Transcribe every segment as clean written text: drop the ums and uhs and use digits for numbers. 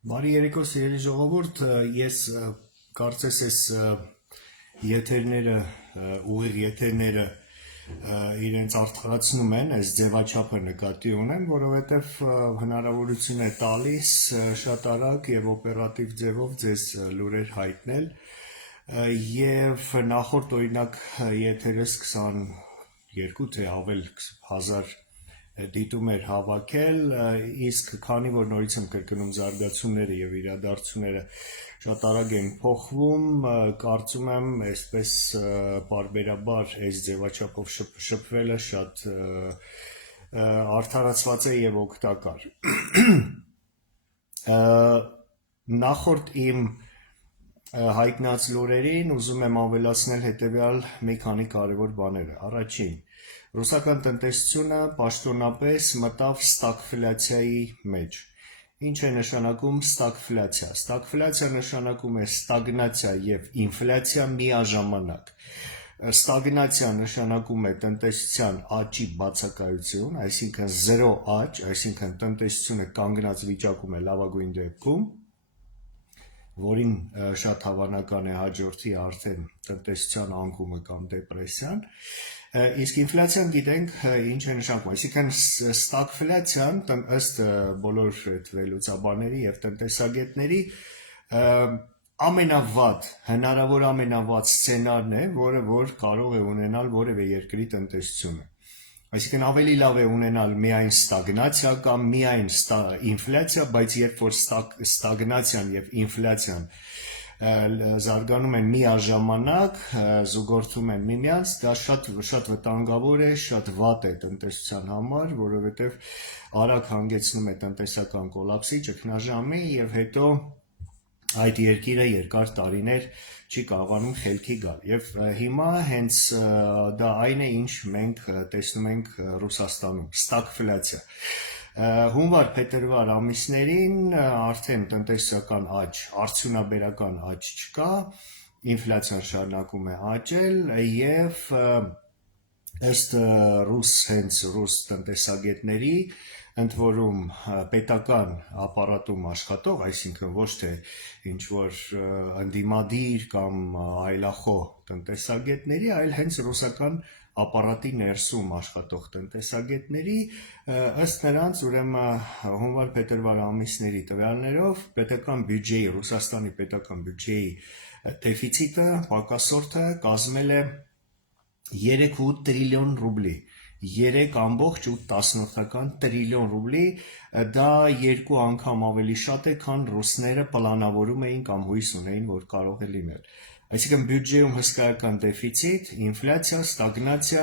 Բարի երեկո սիրելի ժողովուրդ, ես կարծես այս եթերները, ուղիղ եթերները իրենց արդարացնում են, այս ձևաչափը նկատի ունեն, որովհետև հնարավորություն է տալիս շատ արագ եւ օպերատիվ ձևով ձեզ լուրեր հայտնել եւ նախորդ օրինակ եթերս 22 թե ավել հազար դիտում էր հավաքել, իսկ քանի որ նորից եմ կրկնում զարգացումները եւ իրադարձությունները շատ արագ են փոխվում, կարծում եմ այսպես բարբերաբար այս ձևաչափով շփվելը շատ արդարացված է եւ օգտակար։ Նախորդ իմ հայտնած լուրերին ուզում եմ ավելացնել հետեւյալ մի քանի կարևոր բաները։ Առաջին, ռուսական տնտեսությունը պաշտոնապես մտավ ստագֆլյացիայի մեջ։ Ինչ է նշանակում ստագֆլյացիա։ Ստագֆլյացիա նշանակում է ստագնացիա եւ ինֆլյացիա միաժամանակ։ Ստագնացիա նշանակում է տնտեսության աճի բացակայություն, այսինքն 0 աճ, այսինքն տնտեսությունը կանգնած վիճակում է լավագույն դեպքում, որին շատ հավանական է հաջորդի արդեն տնտեսության անկումը կամ դեպրեսիան, իսկ ինֆլյացիան գիտենք ինչ է նշանակում, այսինքն ստագֆլյացիան ըստ բոլոր այդ վերլուծաբանների եւ տնտեսագետների հնարավոր ամենավատ սցենարն է, որ կարող է ունենալ որևէ երկրի տնտեսությունը։ Այսինքն ավելի լավ է ունենալ միայն ստագնացիա կամ միայն ինֆլյացիա, բայց երբ որ ստագնացիան եւ ինֆլյացիան զարգանում են միաժամանակ, զուգորդում են միմյանց, դա շատ վտանգավոր է, շատ վատ է տնտեսության համար, որովհետեւ արագ հանգեցնում է տնտեսական կոլապսի, ճգնաժամի եւ հետո այդ երկիրը երկար տարիներ չի կարողանում խելքի գալ եւ հիմա հենց դա այն է ինչ մենք տեսնում ենք Ռուսաստանում ստագֆլյացիա հունվար-փետրվար ամիսներին արդեն տնտեսական աճ, արդյունաբերական աճ չկա, ինֆլյացիան շարունակում է աճել եւ ըստ ռուս տնտեսագետների ընդ որում պետական ապարատում աշխատող, այսինքն ոչ թե ինչ որ ընդդիմադիր կամ այլախոհ տնտեսագետների, այլ հենց ռուսական ապարատի ներսում աշխատող տնտեսագետների, ըստ նրանց ուրեմն հունվար-փետրվար ամիսների տվյալներով պետական բյուջեի, Ռուսաստանի պետական բյուջեի դեֆիցիտը, պակասորթը կազմել է 3.8 տրիլիոն ռուբլի, 3.8 տրիլիոն ռուբլի, դա 2 անգամ ավելի շատ է, քան ռուսները պլանավորում էին կամ հույս ունեին, որ կարող է լինել։ Այսինքն բյուջեում հսկայական դեֆիցիտ, ինֆլյացիա, ստագնացիա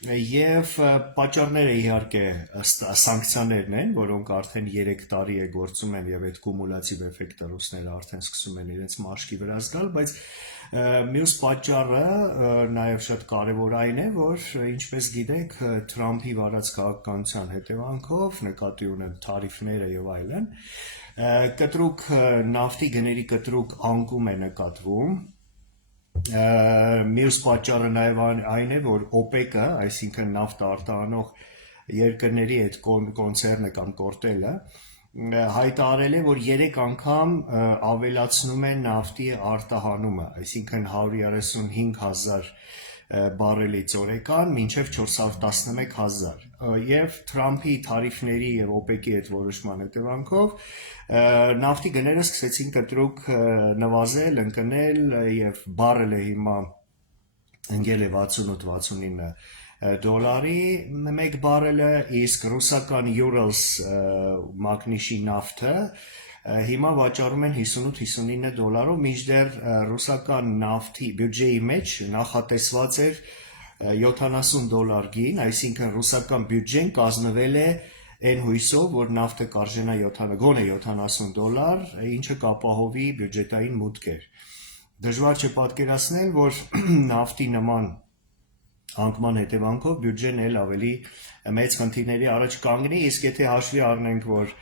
եւ պատճառները իհարկե սանկցիաներն են, որոնք արդեն 3 տարի է գործում են եւ այդ կումուլատիվ էֆեկտը ռուսները արդեն սկսում են իրենց մաշկի վրա զգալ, բայց մյուս պատճառը նաեւ շատ կարեւոր այն է, որ ինչպես գիտեք, Թրամփի վարած քաղաքականության հետևանքով նկատի ունեն թարիֆները եւ այլն, կտրուկ նավթի գների կտրուկ անկում է նկատվում, մյուս պատճառը նաեւ այն է, որ OPEC-ը, այսինքն նավթ արտահանող երկրների այդ կոնցեռնը կամ կորտելը հայտարարել է, որ 3 անգամ ավելացնում է նավթի արտահանումը, այսինքն 135,000 բարելից օրեկան մինչև 411,000 եւ Թրամփի թարիֆների եւ OPEC-ի այդ որոշման հետևանքով նավթի գները սկսեցին կտրուկ նվազել, ընկնել եւ բարելը հիմա ընկել է 68-69 դոլարի մեկ բարելը, իսկ ռուսական Urals մագնիշի նավթը հիմա վաճառում են 58-59 դոլարով, մինչդեռ ռուսական նավթի բյուջեի մեջ նախատեսված էր 70 դոլար գին, այսինքն ռուսական բյուջեն կազմվել է այն հույսով, որ նավթը կարժենա գոնե 70 դոլար, ինչը կապահովի բյուջետային մուտքեր։ Դժվար չէ պատկերացնել, որ նավթի նման անկման հետևանքով բյուջեն էլ ավելի մեծ խնդիրների առաջ կանգնի, իսկ եթե հաշվի առնենք, որ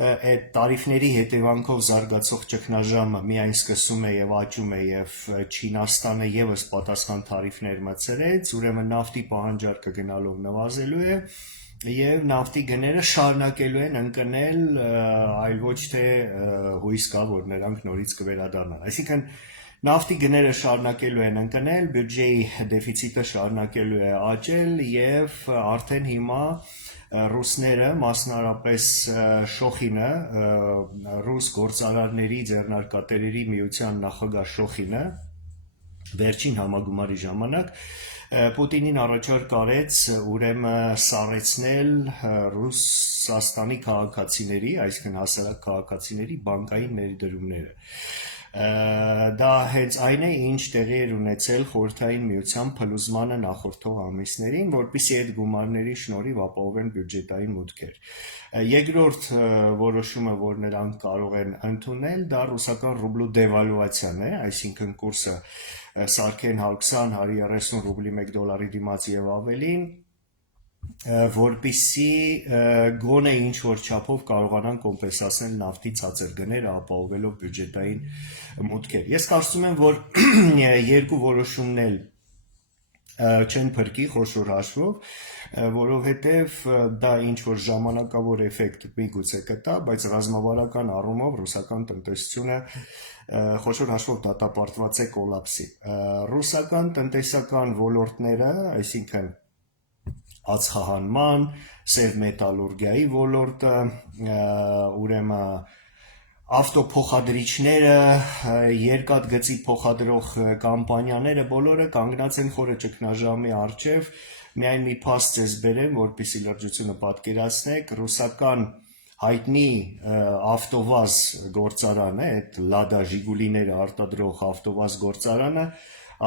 այդ տարիֆների հետևանքով զարգացող ճգնաժամը միայն սկսում է եւ աճում է եւ Չինաստանը եւս պատասխան տարիֆներ մտցրեց, ուրեմն նավթի պահանջարկը գնալով նվազելու է եւ նավթի գները շարունակելու են ընկնել, այլ ոչ թե հույս կա, որ նրանք նորից կվերադառնան։ Այսինքն նավթի գները շարունակելու են ընկնել, բյուջեի դեֆիցիտը շարունակելու է աճել եւ արդեն հիմա ռուսները, մասնարարպես Շոխինը, ռուս գործարարների ձեռնարկատերերի միության նախագահ Շոխինը, վերջին համագումարի ժամանակ Պուտինին առաջարկ արեց ուրեմն սառեցնել Ռուսաստանի քաղաքացիների, այսինքն հասարակ քաղաքացիների բանկային ներդրումները։ Դա հենց այն է, ինչ տեղի էր ունեցել Խորհրդային Միության փլուզմանը նախորդող ամիսներին, որպեսզի այդ գումարների շնորհիվ ապահովեն բյուջետային մուտքեր։ Երկրորդ որոշումը, որ նրանք կարող են ընդունել, դա ռուսական ռուբլու դեվալուացիան է, այսինքն կուրսը սարքեն 120-130 ռուբլի 1 դոլարի դիմաց եւ ավելին, որպեսզի գոնե ինչ որ չափով կարողանան կոմպենսացնել նավթի ցածր գները, ապահովելով բյուջետային մուտքեր։ Ես կարծում եմ, որ երկու որոշումն էլ չեն փրկի խոշոր հաշվով, որովհետև դա ինչ որ ժամանակավոր էֆեկտ միգուցե կտա, բայց ռազմավարական առումով ռուսական տնտեսությունը խոշոր հաշվով դատապարտված է կոլապսի։ Ռուսական տնտեսական ոլորտները, այսինքն ածխահանման, սերմետալուրգիայի ոլորտը, ուրեմն ավտոփոխադրիչները, երկաթգծի փոխադրող կամպանիաները բոլորը կանգնած են խորը ճգնաժամի առջև, միայն մի փաստ ձեզ բերեմ, որպեսզի լրջությունը պատկերացնեք, ռուսական հայտնի ավտովազ գործարանը, այդ Լադա Ժիգուլիները արտադրող ավտովազ գործարանը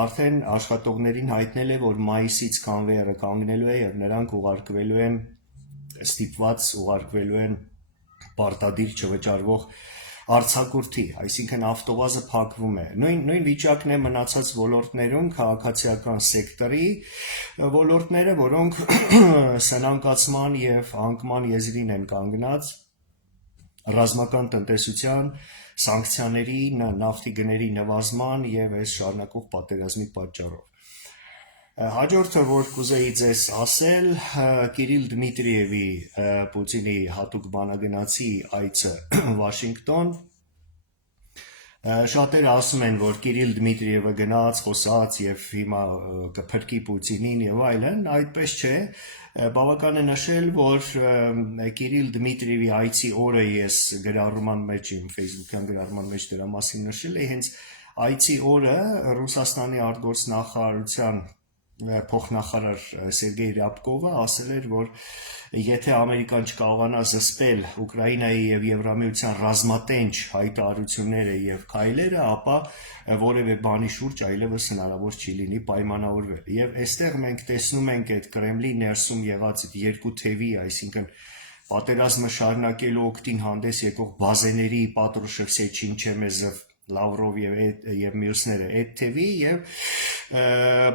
արդեն աշխատողներին հայտնել է, որ մայիսից կոնվեյերը կանգնելու է եւ նրանք ուղարկվելու են պարտադիր չվճարվող արձակուրդի, այսինքն ավտովազը փակվում է։ Նույն վիճակն է մնացած ոլորտներում, քաղաքացիական սեկտորի ոլորտները, որոնք սնանկացման եւ անկման եզրին են կանգնած ռազմական տնտեսության, սանկցիաների, նավթի գների նվազման եւ այս շարունակող պատերազմի պատճառով։ Հաջորդը, որ կուզեի ձեզ ասել, Կիրիլ Դմիտրիևի Պուտինի հատուկ բանագնացի այցը Վաշինգտոն, շատերը ասում են, որ Կիրիլ Դմիտրիևը գնաց, խոսաց եւ հիմա կփրկի Պուտինին եւ այլն, այդպես չէ, բավական է նշել, որ Կիրիլ Դմիտրիևի այցի օրը ես գրառման մեջ, իմ Facebook-յան գրառման մեջ դրա մասին նշել էի, հենց այցի օրը Ռուսաստանի արտգործնախարարության փոխնախարար Սերգեյ Ռյաբկովը ասել էր, որ եթե Ամերիկան չկարողանա զսպել Ուկրաինայի եւ Եվրամիության ռազմատենչ հայտարարությունները եւ քայլերը, ապա որևէ բանի շուրջ այլևս հնարավոր չի լինի պայմանավորվել։ Եվ այստեղ մենք տեսնում ենք այդ Կրեմլի ներսում եղած երկու թևի, այսինքն պատերազմը շարունակելու օգտին հանդես եկող բազեների Պատրուշև, Չեմեզով, Լավրով եւ մյուսները այդ թևի եւ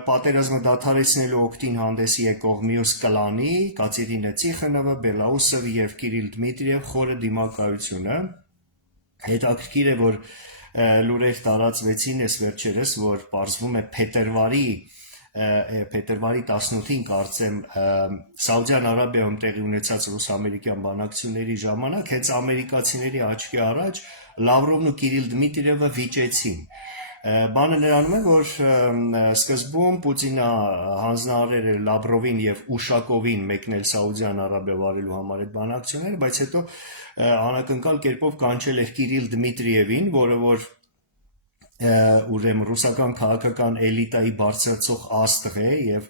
պատերազմը դադարեցնելու օգտին հանդես եկող մյուս կլանի Կատերինա Տիխոնովը, Բելաուսովը եւ Կիրիլ Դմիտրիև խորը դիմակայությունը։ Հետաքրքիր է, որ լուրեր տարածվեցին այս վերջերս, որ պարզվում է փետրվարի 18-ին կարծեմ Սաուդյան Արաբիայում տեղի ունեցած ռուս-ամերիկյան բանակցությունների ժամանակ հենց ամերիկացիների աչքի առաջ Լավրովն ու Կիրիլ Դմիտրիևը վիճեցին։ Բանը նրանում է, որ սկզբում Պուտինը հանձնարարել էր Լավրովին եւ Ուշակովին մեկնել Սաուդյան Արաբիա վարելու համար այդ բանակցությունները, բայց հետո անակնկալ կերպով կանչել էր Կիրիլ Դմիտրիևին, որը որ ուրեմն ռուսական քաղաքական էլիտայի բարձրացող աստղ է եւ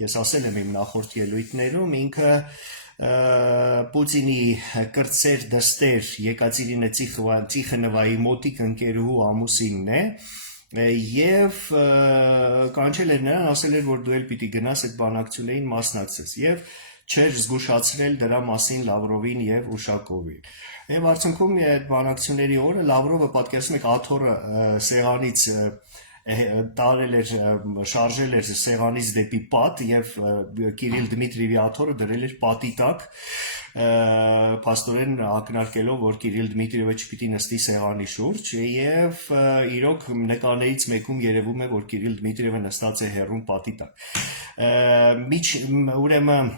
ես ասել եմ իմ նախորդ ելույթներում, ինքը Պուտինի կրտսեր դստեր Եկատերինա Տիխոնովայի մոտիկ ընկերուհու ամուսինն է եւ կանչել էր նրան, ասել էր, որ դու էլ պիտի գնաս այդ բանակցություններին մասնակցես եւ չէր զգուշացրել դրա մասին Լավրովին եւ Ուշակովին։ Եվ արդյունքում այդ բանակցությունների օրը Լավրովը պատկերացնում եք աթոռը սեղանից տարել էր, շարժել էր սեղանից դեպի պատ եւ Կիրիլ Դմիտրիևի աթոռը դրել էր պատի տակ, փաստորեն ակնարկելով, որ Կիրիլ Դմիտրիևը չպիտի նստի սեղանի շուրջ եւ իրոք նկարներից մեկում երևում է, որ Կիրիլ Դմիտրիևը նստած է հեռուն պատի տակ։ Ուրեմն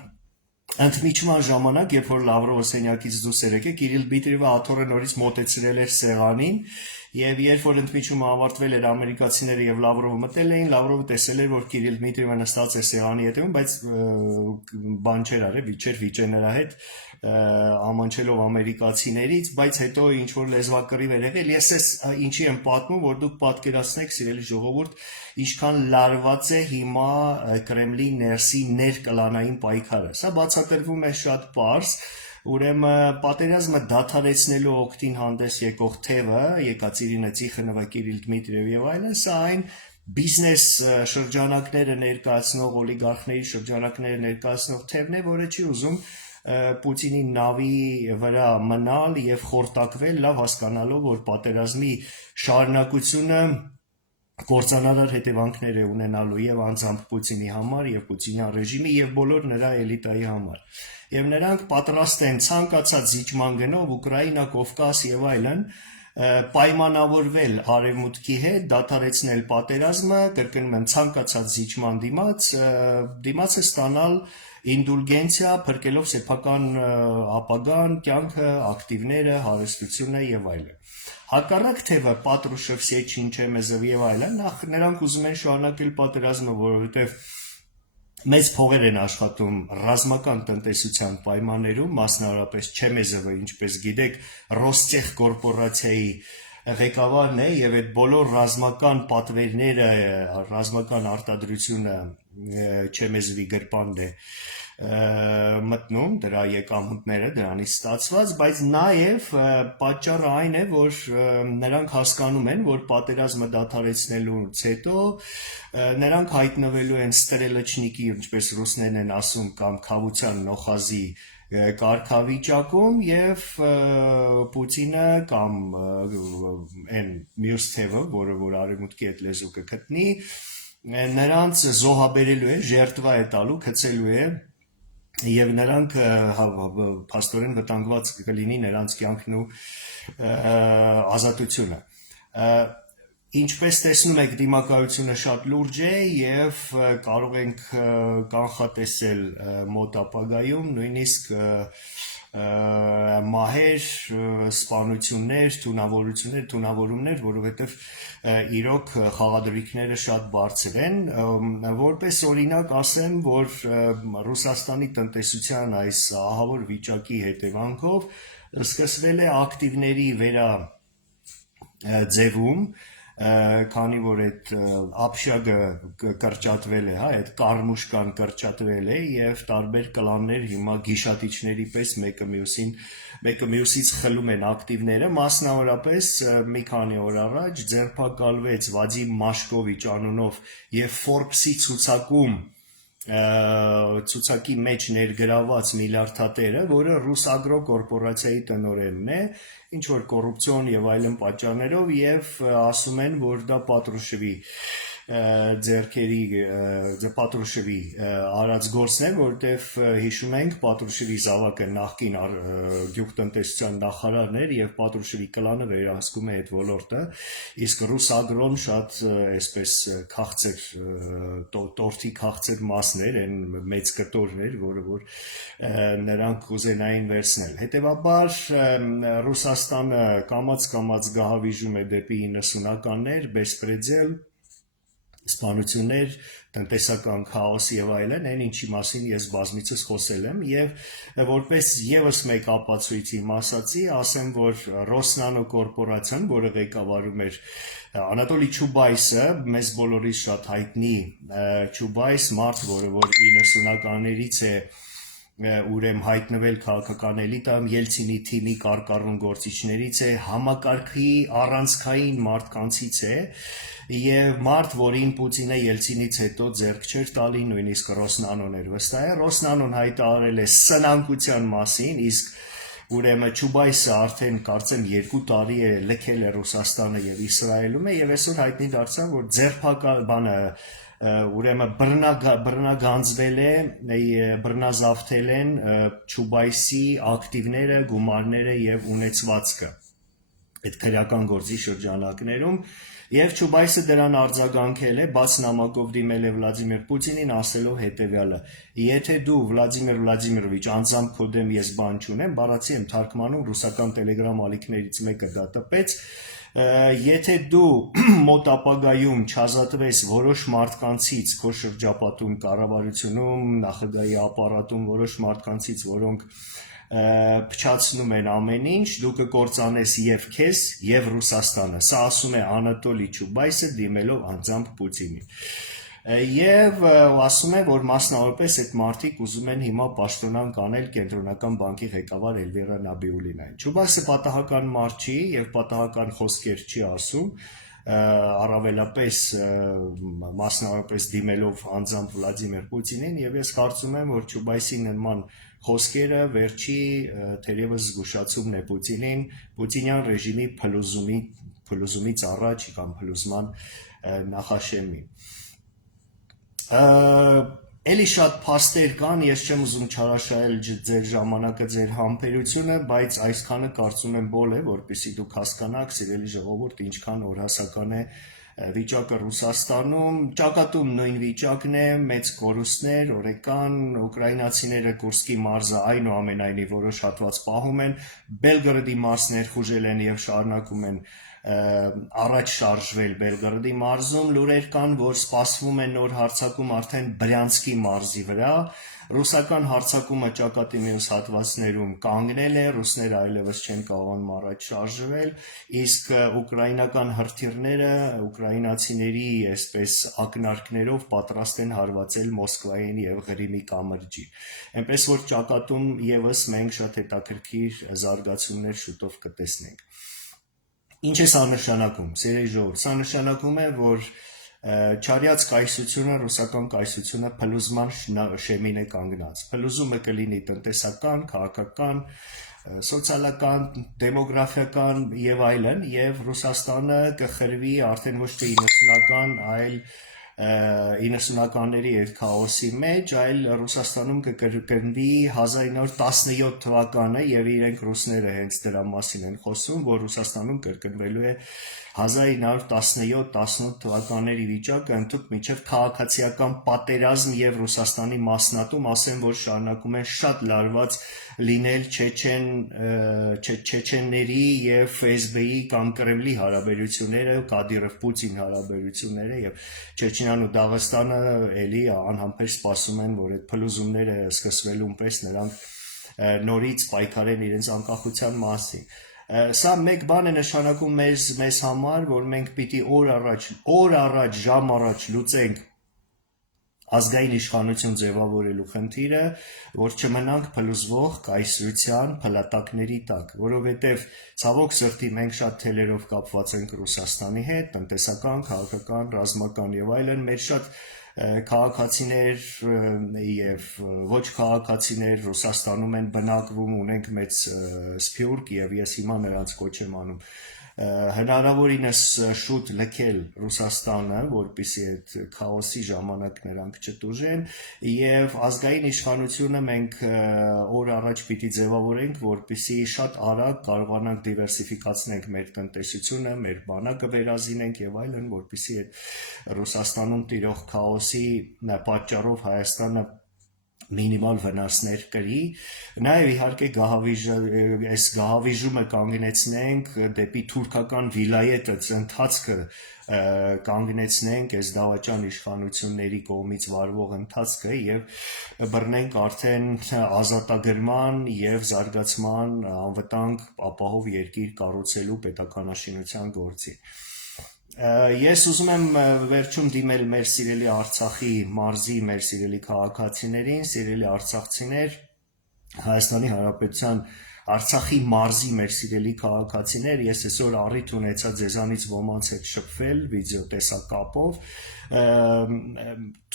Ընդմիջման ժամանակ, երբ որ Լավրովը սենյակից դուրս էր եկել, Կիրիլ Դմիտրիևը աթոռը նորից մոտեցրել էր սեղանին, եւ երբ որ ընդմիջումը ավարտվել էր, ամերիկացիները եւ Լավրովը մտել էին, Լավրովը տեսել էր, որ Կիրիլ Դմիտրիևը նստած է սեղանի հետևում, բայց բան չէր արել, չէր վիճել նրա հետ, ամանչելով ամերիկացիներից, բայց հետո ինչ որ լեզվակռիվ էր եղել, ես էս ինչի եմ պատմում, որ դուք պատկերացնեք, սիրելի ժողովուրդ, ինչքան լարված է հիմա Կրեմլի ներսի ներկլանային պայքարը։ Սա բացատրվում է շատ պարզ, ուրեմն պատերազմը դադարեցնելու օգտին հանդես եկող թևը, Եկատերինա Տիխոնովա, Կիրիլ Դմիտրիև եւ այլն, սա այն բիզնես շրջանակները ներկայացնող, օլիգարխների շրջանակները ներկայացնող թևն է, որը չի ուզում Պուտինի նավի վրա մնալ եւ խորտակվել, լավ հասկանալով, որ պատերազմի շարունակությունը կործանարար հետևանքներ է ունենալու եւ անձամբ Պուտինի համար եւ Պուտինյան ռեժիմի եւ բոլոր նրա էլիտայի համար։ Եվ նրանք պատրաստ են ցանկացած զիջման գնով Ուկրաինա, Կովկաս եւ այլն պայմանավորվել արևմուտքի հետ, դադարեցնել պատերազմը, կրկնում եմ, ցանկացած զիջման դիմացը ստանալ ինդուլգենցիա, փրկելով սեփական ապագան, կյանքը, ակտիվները, հարստությունը եւ այլն։ Հակառակ թևը Պատրուշև, Սեչին, Չեմեզով եւ այլն, նախ նրանք ուզում են շարունակել պատերազմը, որովհետեւ մեծ փողեր են աշխատում ռազմական տնտեսության պայմաններում, մասնավորապես Չեմեզովը, ինչպես գիտեք, Ռոստեխ կորպորացիայի ղեկավարն է եւ այդ բոլոր ռազմական պատվերները, ռազմական արտադրությունը Չեմեզովի գրպանն է մտնում, դրա եկամուտները դրանից ստացված, բայց նաև պատճառը այն է, որ նրանք հասկանում են, որ պատերազմը դադարեցնելուց հետո նրանք հայտնվելու են ստրելեչնիկի, ինչպես ռուսներն են ասում, կամ քավության նոխազի կարգավիճակում եւ Պուտինը կամ այն մյուս թևը, որ արևմուտքի այդ լեզու կգտնի, նրանց զոհաբերելու է, ժերտվա է տալու, գցելու է եւ նրանք փաստորեն վտանգված կլինի նրանց կյանքն ու ազատությունը։ Ինչպես տեսնում եք, դիմակայությունը շատ լուրջ է եւ կարող ենք կանխատեսել մոտ ապագայում նույնիսկ մահեր, սպանություններ, թունավորումներ, որովհետև իրոք խաղադրույքները շատ բարձր են, որպես օրինակ ասեմ, որ Ռուսաստանի տնտեսության այս ահավոր վիճակի հետևանքով սկսվել է ակտիվների վերաձևում, քանի որ այդ ապշագը կրճատվել է, այդ կարմուշկան կրճատվել է եւ տարբեր կլաններ հիմա գիշատիչների պես մեկը մյուսից խլում են ակտիվները, մասնավորապես մի քանի օր առաջ ձերբակալվեց Վադիմ Մաշկովիչ անունով եւ Forbes-ի ցուցակի մեջ ներգրաված միլիարդատերը, որը Ռուսագրո կորպորացիայի տնօրենն է, ինչ որ կոռուպցիոն եւ այլն պատճառներով եւ ասում են, որ դա Պատրուշևի Պատրուշևի արած գործն է, որտեվ հիշում ենք Պատրուշևի զավակը նախկին գյուղտնտեսության նախարարն էր եւ Պատրուշևի կլանը վերահսկում է այդ ոլորտը, իսկ Ռուսագրոն շատ այսպես քաղցր տորթի քաղցր մասն էր, այն մեծ կտորներ, որը որ նրանք կուզենային վերցնել։ Հետևաբար Ռուսաստանը կամաց գահավիժում է դեպի 90-ականներ, բեսպրեդել, սպանություններ, տնտեսական քաոս եւ այլն, այն ինչի մասին ես բազմիցս խոսել եմ եւ որպես եւս մեկ ապացույց իմ ասացի, ասեմ, որ Ռոսնանո կորպորացիան, որը ղեկավարում էր Անատոլի Չուբայսը, մեզ բոլորիս շատ հայտնի Չուբայս, մարդ, որը որ 90-ականներից է ուրեմն հայտնվել քաղաքական էլիտայում, Ելցինի թիմի կարկառուն գործիչներից է, համակարգի առանցքային մարդկանցից է եւ մարդ, որին Պուտինը Ելցինից հետո ձեռք չէր տալի, նույնիսկ Ռոսնանոն էր վստահ։ Ռոսնանոն հայտարարել է սնանկության մասին, իսկ ուրեմն Չուբայսը արդեն կարծեմ 2 տարի է լքել է Ռուսաստանը եւ Իսրայելում է եւ այսօր հայտնի դարձավ, որ ձերբակալբանը ուրեմն բռնագանձվել է, բռնազավթել են Չուբայսի ակտիվները, գումարները եւ ունեցվածքը այդ քրեական գործի շրջանակներում Եվ Չուբայսը դրան արձագանքել է, բաց նամակով դիմել է Վլադիմիր Պուտինին, ասելով հետևյալը. եթե դու Վլադիմիր Վլադիմիրովիչ անձամբ քո դեմ ես բան չունեմ, բառացի եմ թարգմանում, ռուսական տելեգրամ ալիքներից մեկը դա տպեց, եթե դու մոտ ապագայում չազատվես որոշ մարդկանցից քո շրջապատում, կառավարությունում, նախագահի ապարատում որոշ մարդկանցից, որոնք փչացնում են ամեն ինչ, դու կկործանես եւ քեզ եւ Ռուսաստանը։ Սա ասում է Անատոլի Չուբայսը դիմելով անձամբ Պուտինին։ Եվ ասում է, որ մասնավորապես այդ մարդիկ ուզում են հիմա պաշտոնանկ անել կենտրոնական բանկի ղեկավար Էլվիրա Նաբիուլինային։ Չուբայսը պատահական մարդ չի եւ պատահական խոսքեր չի ասում, առավելապես մասնավորապես դիմելով անձամբ Վլադիմիր Պուտինին, եւ ես կարծում եմ, որ Չուբայսի նման խոսքերը վերջի թերևս զգուշացումն է Պուտինին, պուտինյան ռեժիմի փլուզումից առաջ կամ փլուզման նախաշեմի։ Էլի շատ փաստեր կան, ես չեմ ուզում չարաշահել ձեր ժամանակը, ձեր համբերությունը, բայց այսքանը կարծում եմ բոլ է, որպեսզի դուք հասկանաք, սիրելի ժողովուրդ, ինչքան օրհասական է վիճակը Ռուսաստանում, ճակատում նույն վիճակն է, մեծ կորուստներ, օրեկան, ուկրաինացիները Կուրսկի մարզը այնուամենայնիվ որոշ հատված պահում են, Բելգրադի մարզը ներխուժել են եւ շարունակում են առաջ շարժվել Բելգրադի մարզում, լուրեր կան, որ սպասվում է նոր հարձակում արդեն Բրյանսկի մարզի վրա, ռուսական հարձակումը ճակատի մյուս հատվածներում կանգնել է, ռուսները այլևս չեն կարողանում առաջ շարժվել, իսկ ուկրաինական հրթիռները ուկրաինացիների այսպես ակնարկներով պատրաստ են հարվածել Մոսկվային եւ Ղրիմի կամրջի։ Այնպես որ ճակատում եւս մենք շատ հետաքրքիր զարգացումներ շուտով կտեսնենք։ Ինչ է սա նշանակում, սիրելի ժողովուրդ, սա նշանակում է, որ չարյաց կայսությունը, ռուսական կայսությունը փլուզման շեմին է կանգնած։ Փլուզումը կլինի տնտեսական, քաղաքական, սոցիալական, դեմոգրաֆիական եւ այլն, եւ Ռուսաստանը կխրվի արդեն ոչ թե 90-ական, այլ 90-ականների այդ քաոսի մեջ, այլ Ռուսաստանում կկրկնվի 1917 թվականը եւ իրենք ռուսները հենց դրա մասին են խոսում, որ Ռուսաստանում կրկնվելու է 1917-18 թվականների վիճակը, ընդհանուր միջև քաղաքացիական պատերազմ եւ Ռուսաստանի մասնատում, ասեմ, որ շարունակում են շատ լարված լինել չեչենների եւ ՖՍԲ-ի կամ Կրեմլի հարաբերությունները, Կադիրով-Պուտին հարաբերությունները եւ Չեչենիան ու Դաղստանը էլի անհամբեր սպասում են, որ այդ փլուզումները սկսվելուն պես նրանք նորից պայքարեն իրենց անկախության մասին։ Սա մեկ բան է նշանակում մեզ համար, որ մենք պիտի օր առաջ, ժամ առաջ լուծենք ազգային իշխանություն ձևավորելու խնդիրը, որ չմնանք փլուզվող կայսրության փլատակների տակ, որովհետև ցավոք սրտի մենք շատ թելերով կապված ենք Ռուսաստանի հետ, տնտեսական, քաղաքական, ռազմական եւ այլն, մեր շատ քաղաքացիներ եւ ոչ քաղաքացիներ Ռուսաստանում են բնակվում, ունենք մեծ սփյուռք եւ ես հիմա նրանց կոչ եմ անում հնարավորինս շուտ լքել Ռուսաստանը, որպեսզի այդ քաոսի ժամանակ նրանք չտուժեն եւ ազգային իշխանությունը մենք օր առաջ պիտի ձևավորենք, որպեսզի շատ արագ կարողանանք դիվերսիֆիկացնենք մեր տնտեսությունը, մեր բանակը վերազինենք եւ այլն, որպեսզի այդ Ռուսաստանում տիրող քաոսի պատճառով Հայաստանը մինիմալ վնասներ կրի, նաև իհարկե այս գահավիժումը կանգնեցնենք դեպի թուրքական վիլայետը ընթացքը կանգնեցնենք այս դավաճան իշխանությունների կողմից վարվող ընթացքը եւ բռնենք արդեն ազատագրման եւ զարգացման անվտանգ ապահով երկիր կառուցելու պետականաշինության գործին։ Ես ուզում եմ վերջում դիմել մեր սիրելի Արցախի մարզի, մեր սիրելի քաղաքացիներին, սիրելի արցախցիներ, Հայաստանի Հանրապետության Արցախի մարզի մեր սիրելի քաղաքացիներ, ես այսօր առիթ ունեցա ձեզանից ոմանց հետ շփվել վիդեոտեսակապով,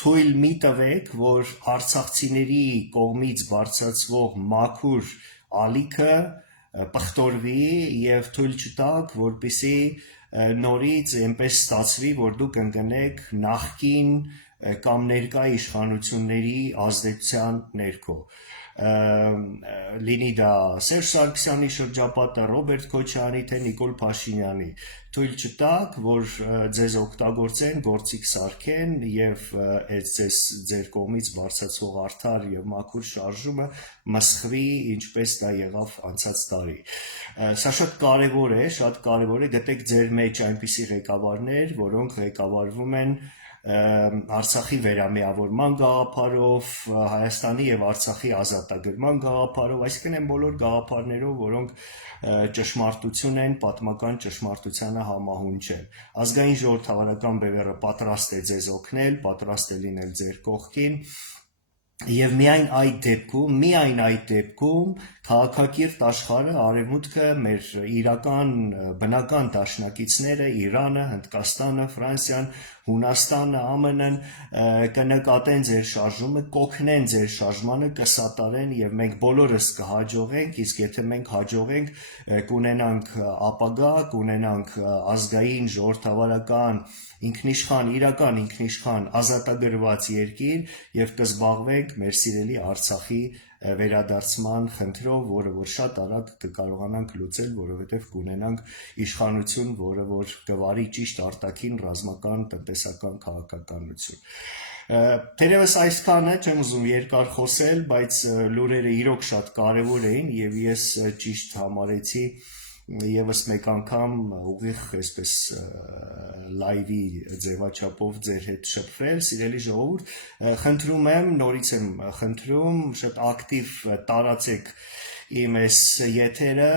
թույլ մի տվեք, որ արցախցիների կողմից բարձրացվող մաքուր ալիքը պղտորվի եւ թույլ չտաք, որպեսզի նորից այնպես ստացվի, որ դուք ընկնեք նախկին կամ ներկա իշխանությունների ազդեցության ներքո։ Լինի դա Սերժ Սարգսյանի շրջապատը, Ռոբերտ Քոչարյանի, թե Նիկոլ Փաշինյանի, թույլ չտաք, որ ձեզ օգտագործեն, գործիք սարքեն եւ այդ ձեր կողմից բարձրացող արդար եւ մաքուր շարժումը մսխվի, ինչպես դա եղավ անցած տարի։ Սա շատ կարեւոր է, գտեք ձեր մեջ այնպիսի ղեկավարներ, որոնք ղեկավարվում են Արցախի վերամիավորման գաղափարով, Հայաստանի եւ Արցախի ազատագրման գաղափարով, այսինքն այն բոլոր գաղափարներով, որոնք ճշմարտություն են, պատմական ճշմարտությանը համահունչ են։ Ազգային ժողովրդավարական բևեռը պատրաստ է ձեզ օգնել, պատրաստ է լինել ձեր կողքին, եւ միայն այդ դեպքում քաղաքակիրթ աշխարհը, արևմուտքը, մեր իրական բնական դաշնակիցները, Իրանը, Հնդկաստանը, Ֆրանսիան, Հունաստանը, ԱՄՆ-ն կնկատեն ձեր շարժումը, կօգնեն ձեր շարժմանը, կսատարեն եւ մենք բոլորս կհաջողենք, իսկ եթե մենք հաջողենք, կունենանք ապագա, կունենանք ազգային ժողովրդավարական իրական ինքնիշխան ազատագրված երկիր եւ կզբաղվենք մեր սիրելի Արցախի վերադարձման խնդրով, որը որ շատ արագ կկարողանանք լուծել, որովհետև կունենանք իշխանություն, որը որ կվարի ճիշտ արտաքին ռազմական, տնտեսական քաղաքականություն։ Թերևս այսքանը, չեմ ուզում երկար խոսել, բայց լուրերը իրոք շատ կարևոր էին եւ ես ճիշտ համարեցի եւս մեկ անգամ ուղիղ այսպես լայվի ձևաչափով ձեր հետ շփվել, սիրելի ժողովուրդ, խնդրում եմ, նորից եմ խնդրում, շատ ակտիվ տարածեք իմ այս եթերը,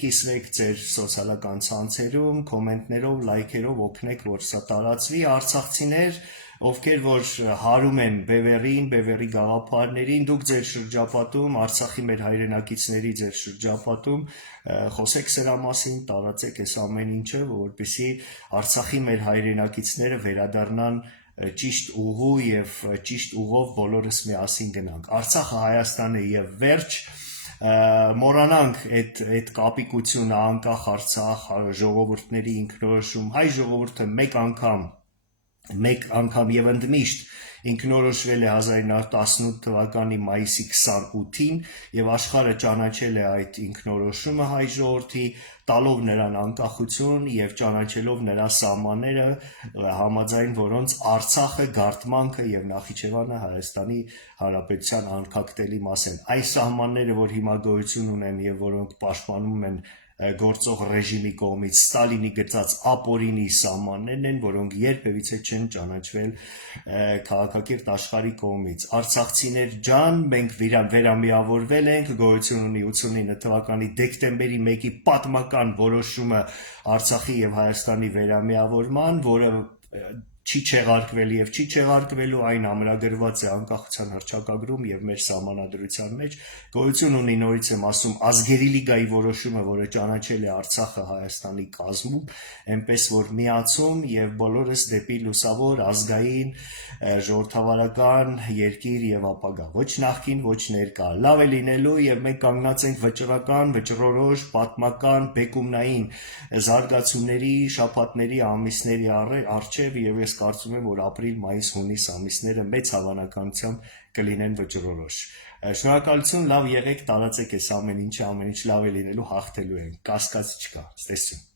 կիսվեք ձեր սոցիալական ցանցերում, կոմենտներով, լայքերով, օգնեք, որ սա տարածվի, արցախցիներ, ովքեր որ հարում են բևեռին, բևեռի գաղափարներին, դուք ձեր շրջապատում, Արցախի մեր հայրենակիցների ձեր շրջապատում խոսեք սրա մասին, տարածեք այս ամեն ինչը, որպեսզի Արցախի մեր հայրենակիցները վերադառնան ճիշտ ուղու եւ ճիշտ ուղով բոլորս միասին գնանք։ Արցախը Հայաստան է եւ վերջ, մոռանանք այդ կապիկությունը, անկախ Արցախ, ժողովուրդների ինքնորոշում, հայ ժողովուրդը մեկ անգամ եւ ընդմիշտ ինքնորոշվել է 1918 թվականի մայիսի 28-ին եւ աշխարհը ճանաչել է այդ ինքնորոշումը հայ ժողովրդի, տալով նրան անկախություն եւ ճանաչելով նրա սահմանները, համաձայն որոնց Արցախը, Գարթմանքը եւ Նախիջևանը Հայաստանի Հանրապետության անկախտելի մաս են։ Այս սահմանները, որ հիմա գոյություն ունեն եւ որոնք պաշտպանում են գործող ռեժիմի կողմից Ստալինի գծած ապօրինի սահմաններն են, որոնք երբևիցե չեն ճանաչվել քաղաքակիրթ աշխարհի կողմից։ Արցախցիներ ջան, մենք վերամիավորվել ենք, գոյություն ունի 89 թվականի դեկտեմբերի 1-ի պատմական որոշումը Արցախի եւ Հայաստանի վերամիավորման, որը չի չեղարկվել եւ չի չեղարկվելու, այն ամրագրված է անկախության հռչակագրում եւ մեր սահմանադրության մեջ, գոյություն ունի, նորից եմ ասում, ազգերի լիգայի որոշումը, որը ճանաչել է Արցախը Հայաստանի կազմում, այնպես որ միացում եւ բոլորս դեպի լուսավոր ազգային ժողովրդավարական երկիր եւ ապագա, ոչ նախկին, ոչ ներկա, լավ է լինելու եւ մենք կանգնած ենք վճռական, վճռորոշ, պատմական, բեկումնային զարգացումների, շաբաթների, ամիսների առջև եւ ես կարծում եմ, որ ապրիլ, մայիս, հունիս ամիսները մեծ հավանականությամբ կլինեն վճռորոշ։ Շնորհակալություն, լավ եղեք, տարածեք այս ամեն ինչ լավ է լինելու, հաղթելու ենք, կասկած չկա, ցտեսություն։